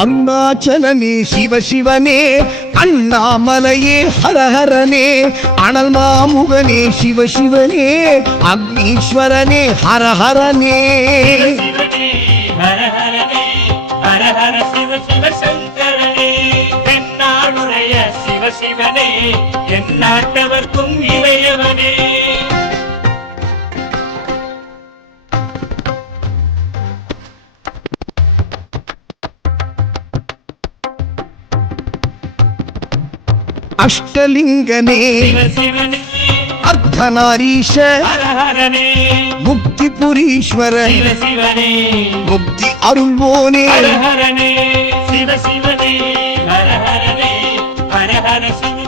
அருணாச்சலனே சிவசிவனே, அண்ணாமலையே ஹரஹரனே, அனல் மாமுகனே சிவசிவனே, அக்னீஸ்வரனே ஹரஹரனே. ஹரஹர சிவ சிவ சங்கரனே, தென்னாடுடைய சிவசிவனே, எந்நாட்டவர்க்கும் இளையவனே. அஷ்டலிங்கனே சிவசிவனே, அர்த்தநாரீஷ ஹரஹரனே, முக்திபுரீஸ்வர சிவசிவனே, முக்தி அருள்வோனே. ஹரஹரனே சிவசிவனே, ஹரஹரனே, ஹரஹர சிவ